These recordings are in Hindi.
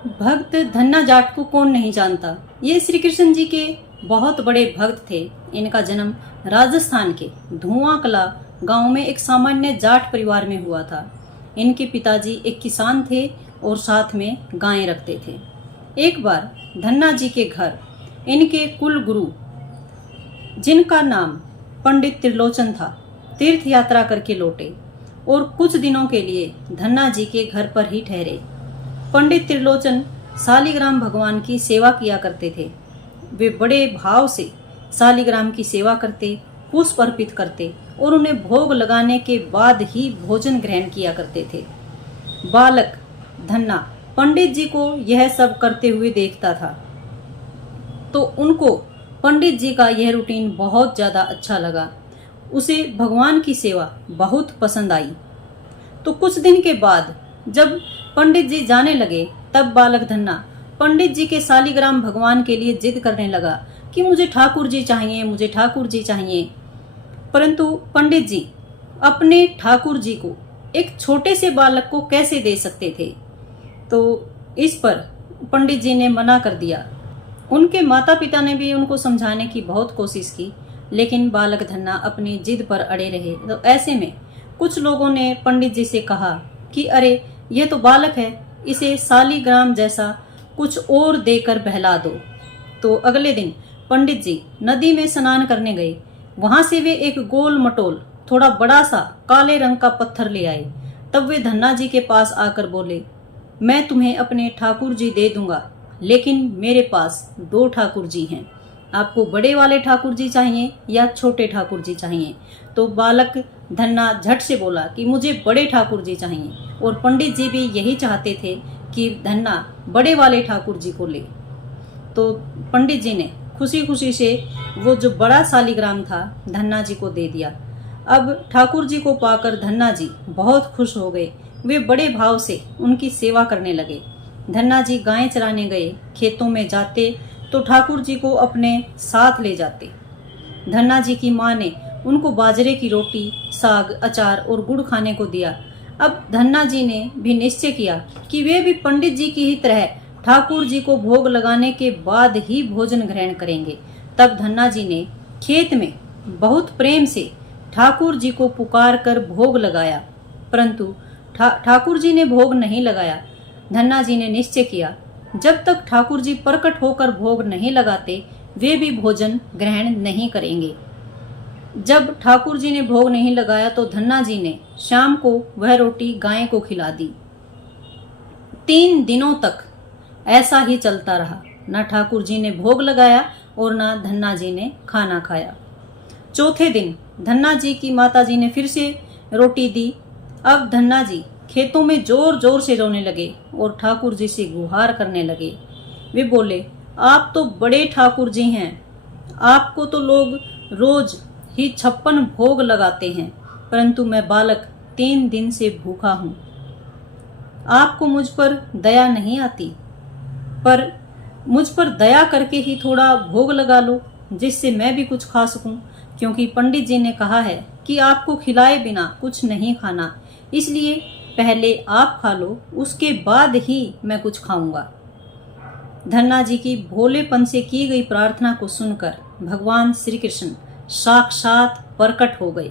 भक्त धन्ना जाट को कौन नहीं जानता। ये श्री कृष्ण जी के बहुत बड़े भक्त थे। इनका जन्म राजस्थान के धुआं कला गांव में एक सामान्य जाट परिवार में हुआ था। इनके पिताजी एक किसान थे और साथ में गायें रखते थे। एक बार धन्ना जी के घर इनके कुल गुरु, जिनका नाम पंडित त्रिलोचन था, तीर्थ यात्रा करके लौटे और कुछ दिनों के लिए धन्ना जी के घर पर ही ठहरे। पंडित त्रिलोचन शालिग्राम भगवान की सेवा किया करते थे। वे बड़े भाव से शालिग्राम की सेवा करते, पुष्प अर्पित करते और उन्हें भोग लगाने के बाद ही भोजन ग्रहण किया करते थे। बालक धन्ना पंडित जी को यह सब करते हुए देखता था, तो उनको पंडित जी का यह रूटीन बहुत ज्यादा अच्छा लगा। उसे भगवान की सेवा बहुत पसंद आई। तो कुछ दिन के बाद जब पंडित जी जाने लगे, तब बालक धन्ना पंडित जी के शालिग्राम भगवान के लिए जिद करने लगा कि मुझे ठाकुर जी चाहिए, मुझे ठाकुर जी चाहिए। परंतु पंडित जी अपने ठाकुर जी को एक छोटे से बालक को कैसे दे सकते थे। तो इस पर पंडित जी ने मना कर दिया। उनके माता पिता ने भी उनको समझाने की बहुत कोशिश की, लेकिन बालक धन्ना अपनी जिद पर अड़े रहे। तो ऐसे में कुछ लोगों ने पंडित जी से कहा कि अरे यह तो बालक है, इसे शालिग्राम जैसा कुछ और देकर बहला दो। तो अगले दिन पंडित जी नदी में स्नान करने गए। वहां से वे एक गोल मटोल थोड़ा बड़ा सा काले रंग का पत्थर ले आए। तब वे धन्ना जी के पास आकर बोले, मैं तुम्हें अपने ठाकुर जी दे दूंगा, लेकिन मेरे पास दो ठाकुर जी हैं। आपको बड़े वाले ठाकुर जी चाहिए या छोटे ठाकुर जी चाहिए। तो बालक धन्ना झट से बोला कि मुझे बड़े ठाकुर जी चाहिए, और पंडित जी भी यही चाहते थे कि धन्ना बड़े वाले ठाकुर जी को ले। तो पंडित जी ने खुशी खुशी से वो जो बड़ा शालिग्राम था धन्ना जी को दे दिया। अब ठाकुर जी को पाकर धन्ना जी बहुत खुश हो गए। वे बड़े भाव से उनकी सेवा करने लगे। धन्ना जी गायें चराने गए, खेतों में जाते तो ठाकुर जी को अपने साथ ले जाते। धन्ना जी की माँ ने उनको बाजरे की रोटी, साग, अचार और गुड़ खाने को दिया। अब धन्ना जी ने भी निश्चय किया कि वे भी पंडित जी की ही तरह ठाकुर जी को भोग लगाने के बाद ही भोजन ग्रहण करेंगे। तब धन्ना जी ने खेत में बहुत प्रेम से ठाकुर जी को पुकार कर भोग लगाया, परंतु ठाकुर जी ने भोग नहीं लगाया। धन्ना जी ने निश्चय किया, जब तक ठाकुर जी प्रकट होकर भोग नहीं लगाते, वे भी भोजन ग्रहण नहीं करेंगे। जब ठाकुर जी ने भोग नहीं लगाया तो धन्ना जी ने शाम को वह रोटी गाय को खिला दी। 3 दिनों तक ऐसा ही चलता रहा। न ठाकुर जी ने भोग लगाया और न धन्ना जी ने खाना खाया। चौथे दिन धन्ना जी की माता जी ने फिर से रोटी दी। अब धन्ना जी खेतों में जोर जोर से रोने लगे और ठाकुर जी से गुहार करने लगे। वे बोले, आप तो बड़े ठाकुर जी हैं, आपको तो लोग रोज ही 56 भोग लगाते हैं, परंतु मैं बालक 3 दिन से भूखा हूँ। आपको मुझ पर दया नहीं आती, पर मुझ पर दया करके ही थोड़ा भोग लगा लो, जिससे मैं भी कुछ खा सकूं, क्योंकि पंडित जी ने कहा है कि आपको खिलाए बिना कुछ नहीं खाना, इसलिए पहले आप खा लो, उसके बाद ही मैं कुछ खाऊंगा। धन्ना जी की भोलेपन से की गई प्रार्थना को सुनकर भगवान श्री कृष्ण साक्षात प्रकट हो गए।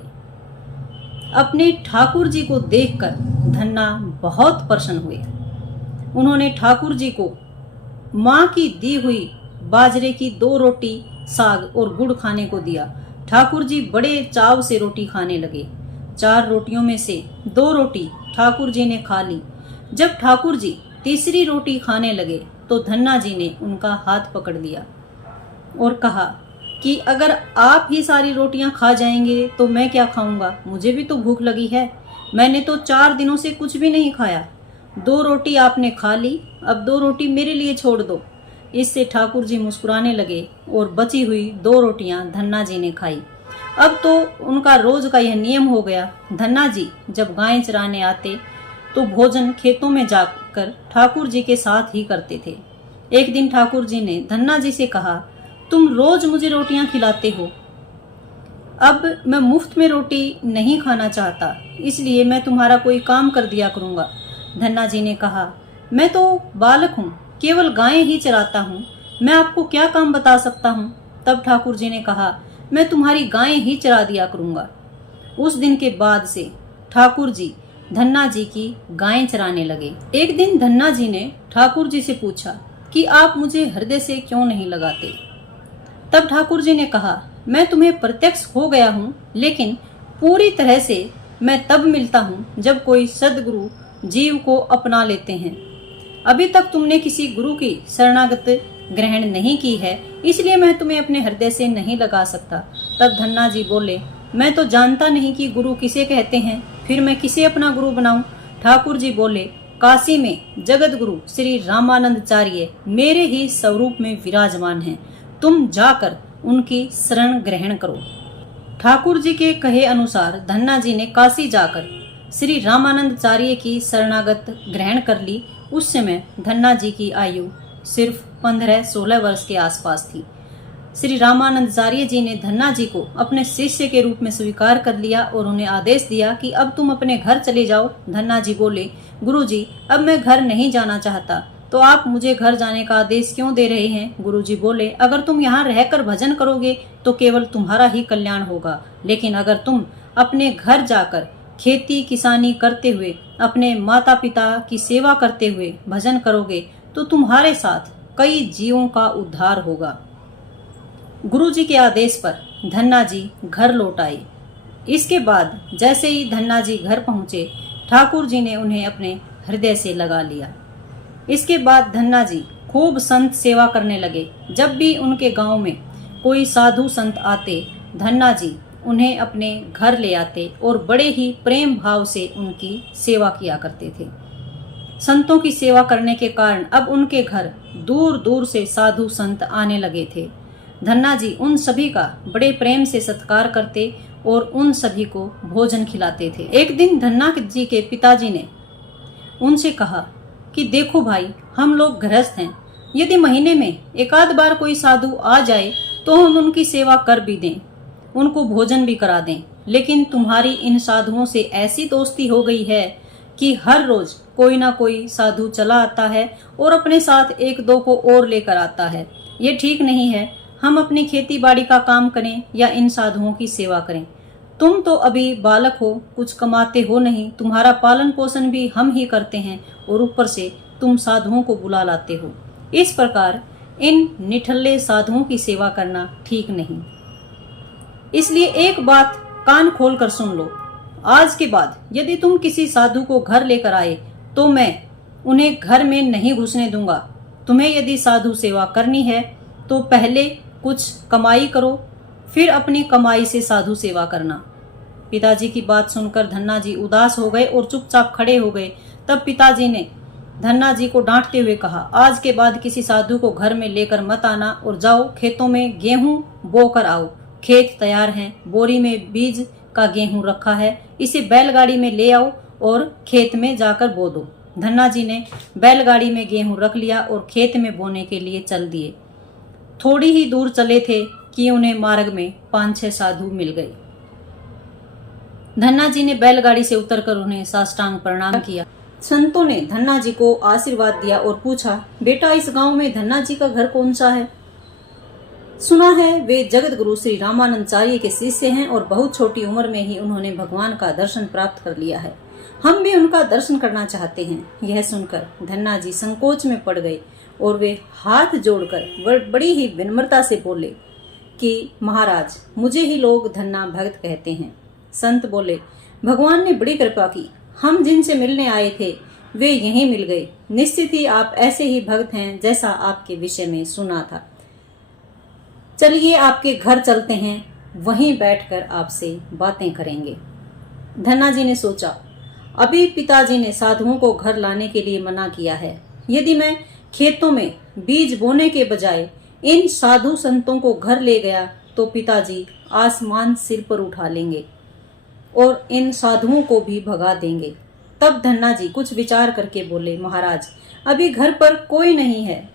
अपने ठाकुर जी को देखकर धन्ना बहुत प्रसन्न हुए। उन्होंने ठाकुर जी को माँ की दी हुई बाजरे की 2 रोटी, साग और गुड़ खाने को दिया। ठाकुर जी बड़े चाव से रोटी खाने लगे। 4 रोटियों में से 2 रोटी ठाकुर जी ने खा ली। जब ठाकुर जी तीसरी रोटी खाने लगे तो धन्ना जी ने उनका हाथ पकड़ लिया और कहा कि अगर आप ही सारी रोटियां खा जाएंगे तो मैं क्या खाऊंगा, मुझे भी तो भूख लगी है। मैंने तो 4 दिनों से कुछ भी नहीं खाया। 2 रोटी आपने खा ली, अब 2 रोटी मेरे लिए छोड़ दो। इससे ठाकुर जी मुस्कुराने लगे और बची हुई 2 रोटियां धन्ना जी ने खाई। अब तो उनका रोज का यह नियम हो गया। धन्ना जी जब गायें चराने आते तो भोजन खेतों में जाकर ठाकुर जी के साथ ही करते थे। एक दिन ठाकुर जी ने धन्ना जी से कहा, तुम रोज मुझे रोटियां खिलाते हो, अब मैं मुफ्त में रोटी नहीं खाना चाहता, इसलिए मैं तुम्हारा कोई काम कर दिया करूंगा। धन्ना जी ने कहा, मैं तो बालक हूँ, केवल गायें ही चराता हूँ, मैं आपको क्या काम बता सकता हूँ। तब ठाकुर जी ने कहा, मैं तुम्हारी गायें ही चरा दिया करूंगा। उस दिन के बाद से ठाकुर जी धन्ना जी की गायें चराने लगे। एक दिन धन्ना जी ने ठाकुर जी से पूछा कि आप मुझे हृदय से क्यों नहीं लगाते। तब ठाकुर जी ने कहा, मैं तुम्हें प्रत्यक्ष हो गया हूँ, लेकिन पूरी तरह से मैं तब मिलता हूँ जब कोई सद्गुरु जीव को अपना लेते हैं। अभी तक तुमने किसी गुरु की शरणागत ग्रहण नहीं की है, इसलिए मैं तुम्हें अपने हृदय से नहीं लगा सकता। तब धन्ना जी बोले, मैं तो जानता नहीं कि गुरु किसे कहते हैं, फिर मैं किसे अपना गुरु बनाऊं। ठाकुर जी बोले, काशी में जगत गुरु श्री रामानंदाचार्य मेरे ही स्वरूप में विराजमान हैं, तुम जाकर उनकी शरण ग्रहण करो। ठाकुर जी के कहे अनुसार धन्ना जी ने काशी जाकर श्री रामानंदाचार्य की शरणागत ग्रहण कर ली। उस समय धन्ना जी की आयु सिर्फ 15-16 वर्ष के आसपास थी। श्री रामानंदाचार्य जी ने धन्ना जी को अपने शिष्य के रूप में स्वीकार कर लिया और उन्हें आदेश दिया कि अब तुम अपने घर चले जाओ। धन्ना जी बोले, गुरुजी, अब मैं घर नहीं जाना चाहता, तो आप मुझे घर जाने का आदेश क्यों दे रहे हैं। गुरुजी बोले, अगर तुम यहाँ रहकर भजन करोगे तो केवल तुम्हारा ही कल्याण होगा, लेकिन अगर तुम अपने घर जाकर खेती किसानी करते हुए अपने माता पिता की सेवा करते हुए भजन करोगे तो तुम्हारे साथ कई जीवों का उद्धार होगा। गुरुजी के आदेश पर धन्ना जी घर लौट आए। इसके बाद जैसे ही धन्ना जी घर पहुंचे, ठाकुर जी ने उन्हें अपने हृदय से लगा लिया। इसके बाद धन्ना जी खूब संत सेवा करने लगे। जब भी उनके गांव में कोई साधु संत आते, धन्ना जी उन्हें अपने घर ले आते और बड़े ही प्रेम भाव से उनकी सेवा किया करते थे। संतों की सेवा करने के कारण अब उनके घर दूर दूर से साधु संत आने लगे थे। धन्ना जी उन सभी का बड़े प्रेम से सत्कार करते और उन सभी को भोजन खिलाते थे। एक दिन धन्ना जी के पिताजी ने उनसे कहा कि देखो भाई, हम लोग गृहस्थ हैं, यदि महीने में एक आध बार कोई साधु आ जाए तो हम उनकी सेवा कर भी दें, उनको भोजन भी करा दें, लेकिन तुम्हारी इन साधुओं से ऐसी दोस्ती हो गई है कि हर रोज कोई ना कोई साधु चला आता है और अपने साथ एक दो को और लेकर आता है। ये ठीक नहीं है, हम अपनी खेती बाड़ी का काम करें या इन साधुओं की सेवा करें। तुम तो अभी बालक हो, कुछ कमाते हो नहीं, तुम्हारा पालन पोषण भी हम ही करते हैं और ऊपर से तुम साधुओं को बुला लाते हो। इस प्रकार इन निठल्ले साधुओं की सेवा करना ठीक नहीं। इसलिए एक बात कान खोल कर सुन लो, आज के बाद यदि तुम किसी साधु को घर लेकर आए तो मैं उन्हें घर में नहीं घुसने दूंगा। तुम्हें यदि साधु सेवा करनी है तो पहले कुछ कमाई करो, फिर अपनी कमाई से साधु सेवा करना। पिताजी की बात सुनकर धन्ना जी उदास हो गए और चुपचाप खड़े हो गए। तब पिताजी ने धन्ना जी को डांटते हुए कहा, आज के बाद किसी साधु को घर में लेकर मत आना और जाओ खेतों में गेहूं बो कर आओ। खेत तैयार हैं, बोरी में बीज का गेहूं रखा है, इसे बैलगाड़ी में ले आओ और खेत में जाकर बो दो। धन्ना जी ने बैलगाड़ी में गेहूं रख लिया और खेत में बोने के लिए चल दिए। थोड़ी ही दूर चले थे कि उन्हें मार्ग में 5-6 साधु मिल गए। धन्ना जी ने बैलगाड़ी से उतरकर उन्हें साष्टांग प्रणाम किया। संतों ने धन्ना जी को आशीर्वाद दिया और पूछा, बेटा इस गांव में धन्ना जी का घर कौन सा है? सुना है वे जगत गुरु श्री रामानंदाचार्य के शिष्य हैं और बहुत छोटी उम्र में ही उन्होंने भगवान का दर्शन प्राप्त कर लिया है। हम भी उनका दर्शन करना चाहते हैं। यह सुनकर धन्ना जी संकोच में पड़ गए और वे हाथ जोड़कर बड़ी ही विनम्रता से बोले कि महाराज, मुझे ही लोग धन्ना भक्त कहते हैं। संत बोले, भगवान ने बड़ी कृपा की, हम जिनसे मिलने आए थे वे यहीं मिल गए। निश्चित ही आप ऐसे ही भक्त हैं जैसा आपके विषय में सुना था। चलिए आपके घर चलते हैं, वहीं बैठकर आपसे बातें करेंगे। धन्ना जी ने सोचा, अभी पिताजी ने साधुओं को घर लाने के लिए मना किया है, यदि मैं खेतों में बीज बोने के बजाय इन साधु संतों को घर ले गया तो पिताजी आसमान सिर पर उठा लेंगे और इन साधुओं को भी भगा देंगे। तब धन्ना जी कुछ विचार करके बोले, महाराज अभी घर पर कोई नहीं है,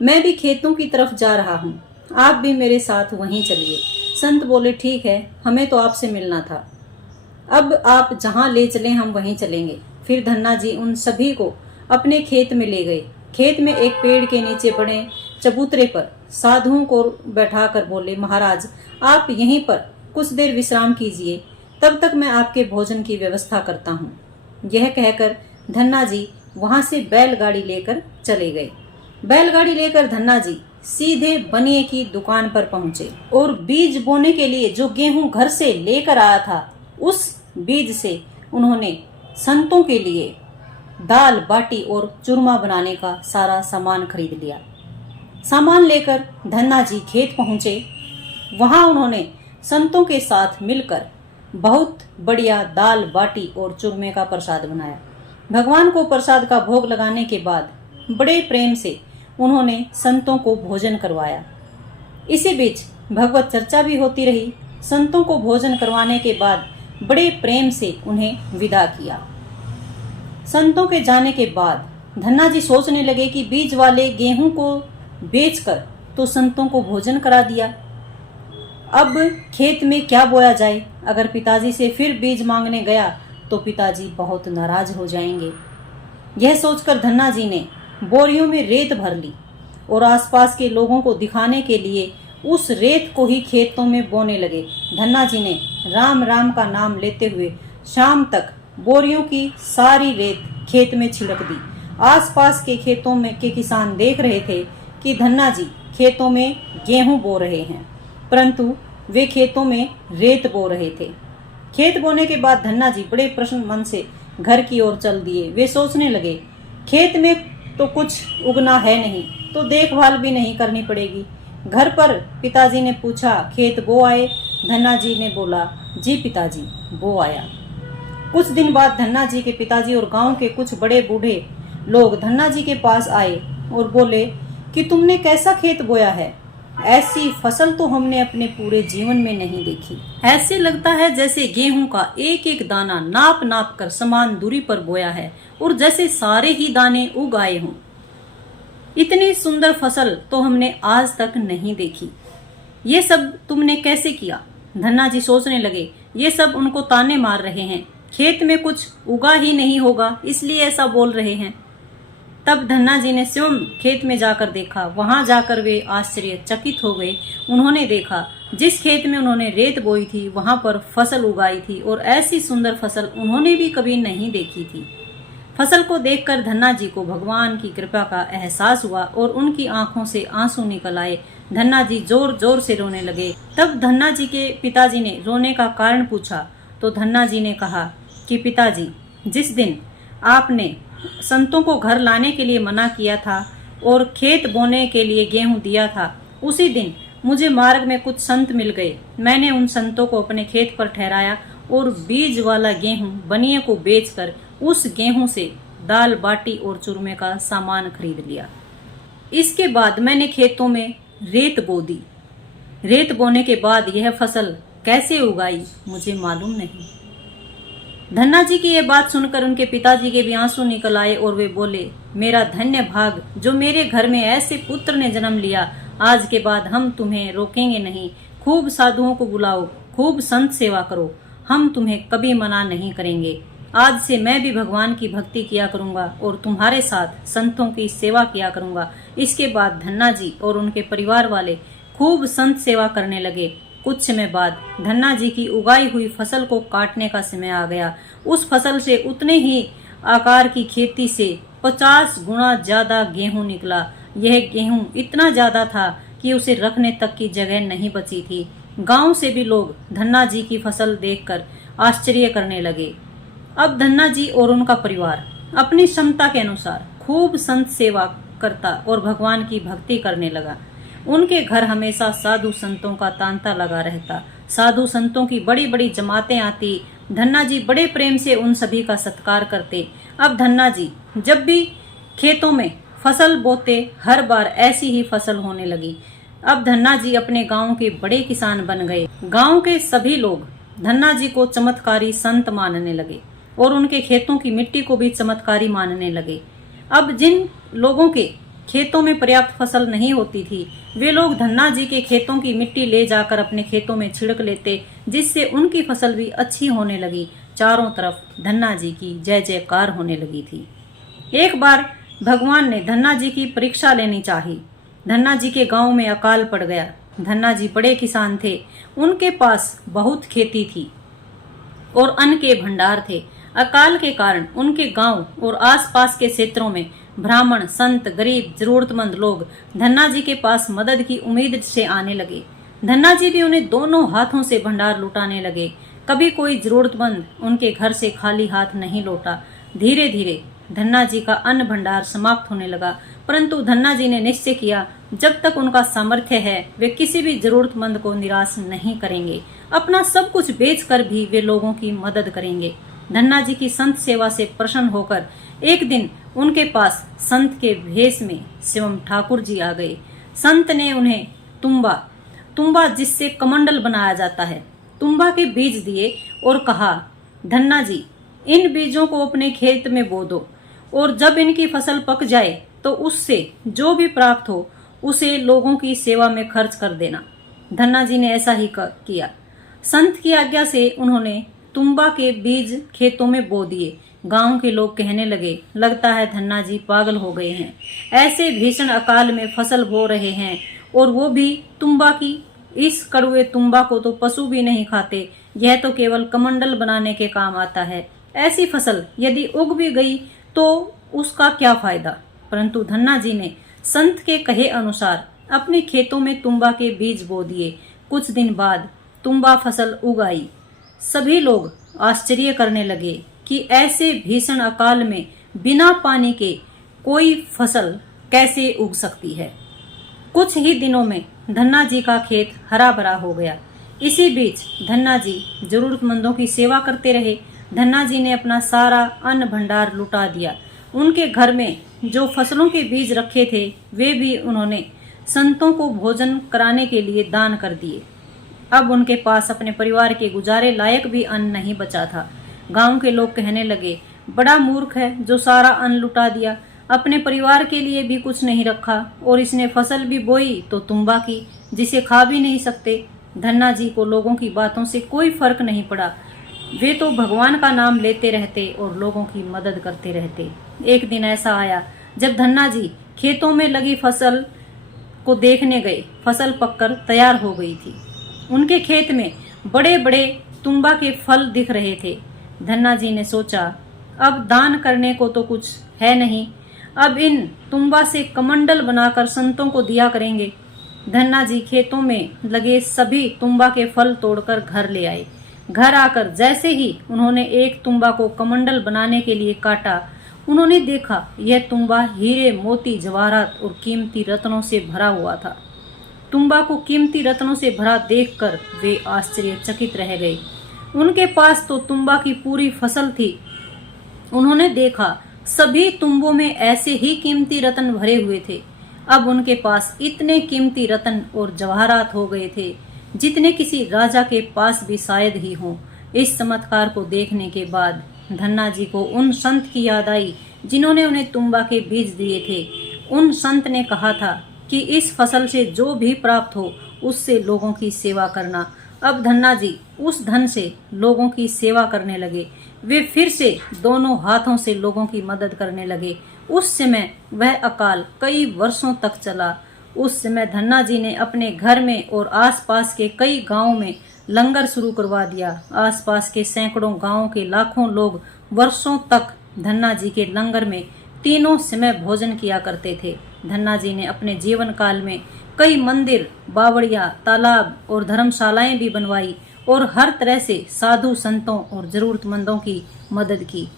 मैं भी खेतों की तरफ जा रहा हूँ, आप भी मेरे साथ वहीं चलिए। संत बोले, ठीक है, हमें तो आपसे मिलना था, अब आप जहाँ ले चलें हम वहीं चलेंगे। फिर धन्ना जी उन सभी को अपने खेत में ले गए। खेत में एक पेड़ के नीचे बड़े चबूतरे पर साधुओं को बैठाकर बोले, महाराज आप यहीं पर कुछ देर विश्राम कीजिए, तब तक मैं आपके भोजन की व्यवस्था करता हूँ। यह कहकर धन्ना जी वहां से बैलगाड़ी लेकर चले गए। बैलगाड़ी लेकर धन्ना जी सीधे बनिए की दुकान पर पहुंचे और बीज बोने के लिए जो गेहूं घर से लेकर आया था, उस बीज से उन्होंने संतों के लिए दाल बाटी और चूरमा बनाने का सारा सामान खरीद लिया। सामान लेकर धन्ना जी खेत पहुंचे। वहां उन्होंने संतों के साथ मिलकर बहुत बढ़िया दाल बाटी और चूरमे का प्रसाद बनाया। भगवान को प्रसाद का भोग लगाने के बाद बड़े प्रेम से उन्होंने संतों को भोजन करवाया। इसी बीच भगवत चर्चा भी होती रही। संतों को भोजन करवाने के बाद बड़े प्रेम से उन्हें विदा किया। संतों के जाने के बाद धन्ना जी सोचने लगे कि बीज वाले गेहूं को बेचकर तो संतों को भोजन करा दिया, अब खेत में क्या बोया जाए। अगर पिताजी से फिर बीज मांगने गया तो पिताजी बहुत नाराज हो जाएंगे। यह सोचकर धन्ना जी ने बोरियों में रेत भर ली और आसपास के लोगों को दिखाने के लिए उस रेत को ही खेतों में बोने लगे। धन्ना जी ने राम राम का नाम लेते हुए शाम तक बोरियों की सारी रेत खेत में छिड़क दी। आसपास के खेतों में के किसान देख रहे थे कि धन्ना जी खेतों में गेहूं बो रहे हैं, परंतु वे खेतों में रेत बो रहे थे। खेत बोने के बाद धन्ना जी बड़े प्रसन्न मन से घर की ओर चल दिए। वे सोचने लगे, खेत में तो कुछ उगना है नहीं, तो देखभाल भी नहीं करनी पड़ेगी। घर पर पिताजी ने पूछा, खेत बो आए? धन्ना जी ने बोला, जी पिताजी बो आया। कुछ दिन बाद धन्ना जी के पिताजी और गांव के कुछ बड़े बूढ़े लोग धन्ना जी के पास आए और बोले कि तुमने कैसा खेत बोया है? ऐसी फसल तो हमने अपने पूरे जीवन में नहीं देखी। ऐसे लगता है जैसे गेहूं का एक एक दाना नाप नाप कर समान दूरी पर बोया है और जैसे सारे ही दाने उग आए हों। इतनी सुंदर फसल तो हमने आज तक नहीं देखी। ये सब तुमने कैसे किया? धन्ना जी सोचने लगे, ये सब उनको ताने मार रहे हैं, खेत में कुछ उगा ही नहीं होगा इसलिए ऐसा बोल रहे हैं। तब धन्ना जी ने स्वयं खेत में जाकर देखा। वहां जाकर वे आश्चर्यचकित हो गए। उन्होंने देखा जिस खेत में उन्होंने रेत बोई थी वहां पर फसल उगाई थी और ऐसी सुंदर फसल उन्होंने भी कभी नहीं देखी थी। फसल को देखकर धन्ना जी को भगवान की कृपा का एहसास हुआ और उनकी आंखों से आंसू निकल आए। धन्ना जी जोर जोर से रोने लगे। तब धन्ना जी के पिताजी ने रोने का कारण पूछा तो धन्ना जी ने कहा कि पिताजी, जिस दिन आपने संतों को घर लाने के लिए मना किया था और खेत बोने के लिए गेहूं दिया था, उसी दिन मुझे मार्ग में कुछ संत मिल गए। मैंने उन संतों को अपने खेत पर ठहराया और बीज वाला गेहूं बनिए को बेचकर उस गेहूं से दाल बाटी और चूरमे का सामान खरीद लिया। इसके बाद मैंने खेतों में रेत बो दी। रेत बोने के बाद यह फसल कैसे उगाई मुझे मालूम नहीं। धन्ना जी की यह बात सुनकर उनके पिताजी के भी आंसू निकल आए और वे बोले, मेरा धन्य भाग जो मेरे घर में ऐसे पुत्र ने जन्म लिया। आज के बाद हम तुम्हें रोकेंगे नहीं। खूब साधुओं को बुलाओ, खूब संत सेवा करो, हम तुम्हें कभी मना नहीं करेंगे। आज से मैं भी भगवान की भक्ति किया करूंगा और तुम्हारे साथ संतों की सेवा किया करूंगा। इसके बाद धन्ना जी और उनके परिवार वाले खूब संत सेवा करने लगे। कुछ समय बाद धन्ना जी की उगाई हुई फसल को काटने का समय आ गया। उस फसल से उतने ही आकार की खेती से 50 गुना ज्यादा गेहूं निकला। यह गेहूं इतना ज्यादा था कि उसे रखने तक की जगह नहीं बची थी। गांव से भी लोग धन्ना जी की फसल देखकर आश्चर्य करने लगे। अब धन्ना जी और उनका परिवार अपनी क्षमता के अनुसार खूब संत सेवा करता और भगवान की भक्ति करने लगा। उनके घर हमेशा साधु संतों का तांता लगा रहता। साधु संतों की बड़ी बड़ी जमातें आती। धन्ना जी बड़े प्रेम से उन सभी का सत्कार करते। अब धन्ना जी जब भी खेतों में फसल बोते, हर बार ऐसी ही फसल होने लगी। अब धन्ना जी अपने गांव के बड़े किसान बन गए। गांव के सभी लोग धन्ना जी को चमत्कारी संत मानने लगे और उनके खेतों की मिट्टी को भी चमत्कारी मानने लगे। अब जिन लोगों के खेतों में पर्याप्त फसल नहीं होती थी, वे लोग धन्ना जी के खेतों की मिट्टी ले जाकर अपने खेतों में छिड़क लेते, जिससे उनकी फसल भी अच्छी होने लगी। चारों तरफ धन्ना जी की जय जयकार होने लगी थी। एक बार भगवान ने धन्ना जी की परीक्षा लेनी चाही। धन्ना जी के गांव में अकाल पड़ गया। धन्ना जी बड़े किसान थे, उनके पास बहुत खेती थी और अन्न के भंडार थे। अकाल के कारण उनके गांव और आसपास के क्षेत्रों में ब्राह्मण, संत, गरीब, जरूरतमंद लोग धन्ना जी के पास मदद की उम्मीद से आने लगे। धन्ना जी भी उन्हें दोनों हाथों से भंडार लुटाने लगे। कभी कोई जरूरतमंद उनके घर से खाली हाथ नहीं लौटा। धीरे धीरे धन्ना जी का अन्न भंडार समाप्त होने लगा, परंतु धन्ना जी ने निश्चय किया, जब तक उनका सामर्थ्य है वे किसी भी जरूरतमंद को निराश नहीं करेंगे। अपना सब कुछ बेचकर भी वे लोगों की मदद करेंगे। धन्ना जी की संत सेवा से प्रसन्न होकर एक दिन उनके पास संत के भेष में शिवम ठाकुर जी आ गए। संत ने उन्हें तुम्बा जिससे कमंडल बनाया जाता है, तुम्बा के बीज दिए और कहा, धन्ना जी इन बीजों को अपने खेत में बो दो और जब इनकी फसल पक जाए तो उससे जो भी प्राप्त हो उसे लोगों की सेवा में खर्च कर देना। धन्ना जी ने ऐसा ही किया। संत की आज्ञा से उन्होंने तुम्बा के बीज खेतों में बो दिए। गांव के लोग कहने लगे, लगता है धन्ना जी पागल हो गए हैं, ऐसे भीषण अकाल में फसल बो रहे हैं और वो भी तुम्बा की। इस कड़वे तुम्बा को तो पशु भी नहीं खाते, यह तो केवल कमंडल बनाने के काम आता है। ऐसी फसल यदि उग भी गई तो उसका क्या फायदा। परंतु धन्ना जी ने संत के कहे अनुसार अपने खेतों में तुम्बा के बीज बो दिए। कुछ दिन बाद तुम्बा फसल उग आई। सभी लोग आश्चर्य करने लगे कि ऐसे भीषण अकाल में बिना पानी के कोई फसल कैसे उग सकती है। कुछ ही दिनों में धन्ना जी का खेत हरा भरा हो गया। इसी बीच धन्ना जी जरूरतमंदों की सेवा करते रहे। धन्ना जी ने अपना सारा अन्न भंडार लुटा दिया। उनके घर में जो फसलों के बीज रखे थे वे भी उन्होंने संतों को भोजन कराने के लिए दान कर दिए। अब उनके पास अपने परिवार के गुजारे लायक भी अन्न नहीं बचा था। गांव के लोग कहने लगे, बड़ा मूर्ख है जो सारा अन्न लुटा दिया, अपने परिवार के लिए भी कुछ नहीं रखा और इसने फसल भी बोई तो तुम्बा की, जिसे खा भी नहीं सकते। धन्ना जी को लोगों की बातों से कोई फर्क नहीं पड़ा। वे तो भगवान का नाम लेते रहते और लोगों की मदद करते रहते। एक दिन ऐसा आया जब धन्ना जी खेतों में लगी फसल को देखने गए। फसल पककर तैयार हो गई थी। उनके खेत में बड़े बड़े तुम्बा के फल दिख रहे थे। धन्ना जी ने सोचा, अब दान करने को तो कुछ है नहीं, अब इन तुम्बा से कमंडल बनाकर संतों को दिया करेंगे। धन्ना जी खेतों में लगे सभी तुम्बा के फल तोड़कर घर ले आए। घर आकर जैसे ही उन्होंने एक तुम्बा को कमंडल बनाने के लिए काटा, उन्होंने देखा यह तुम्बा हीरे, मोती, जवाहरात और कीमती रत्नों से भरा हुआ था। तुम्बा को कीमती रत्नों से भरा देखकर वे आश्चर्यचकित रह गए। उनके पास तो तुम्बा की पूरी फसल थी। उन्होंने देखा सभी तुम्बों में ऐसे ही कीमती रत्न भरे हुए थे। अब उनके पास इतने कीमती रत्न और जवाहरात हो गए थे जितने किसी राजा के पास भी शायद ही हों। इस चमत्कार को देखने के बाद धन्ना जी को उन संत की याद आई जिन्होंने उन्हें तुम्बा के बीज दिए थे। उन संत ने कहा था कि इस फसल से जो भी प्राप्त हो उससे लोगों की सेवा करना। अब धन्ना जी उस धन से लोगों की सेवा करने लगे। वे फिर से दोनों हाथों से लोगों की मदद करने लगे। उस समय वह अकाल कई वर्षों तक चला। उस समय धन्ना जी ने अपने घर में और आसपास के कई गांवों में लंगर शुरू करवा दिया। आसपास के सैकड़ों गांवों के लाखों लोग वर्षों तक धन्ना जी के लंगर में तीनों समय भोजन किया करते थे। धन्ना जी ने अपने जीवन काल में कई मंदिर, बावड़िया, तालाब और धर्मशालाएं भी बनवाई और हर तरह से साधु संतों और जरूरतमंदों की मदद की।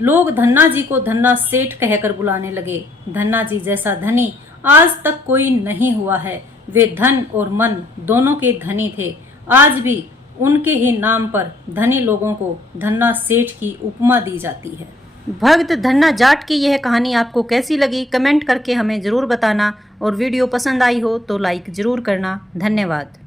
लोग धन्ना जी को धन्ना सेठ कहकर बुलाने लगे। धन्ना जी जैसा धनी आज तक कोई नहीं हुआ है। वे धन और मन दोनों के धनी थे। आज भी उनके ही नाम पर धनी लोगों को धन्ना सेठ की उपमा दी जाती है। भक्त धन्ना जाट की यह कहानी आपको कैसी लगी कमेंट करके हमें जरूर बताना और वीडियो पसंद आई हो तो लाइक जरूर करना। धन्यवाद।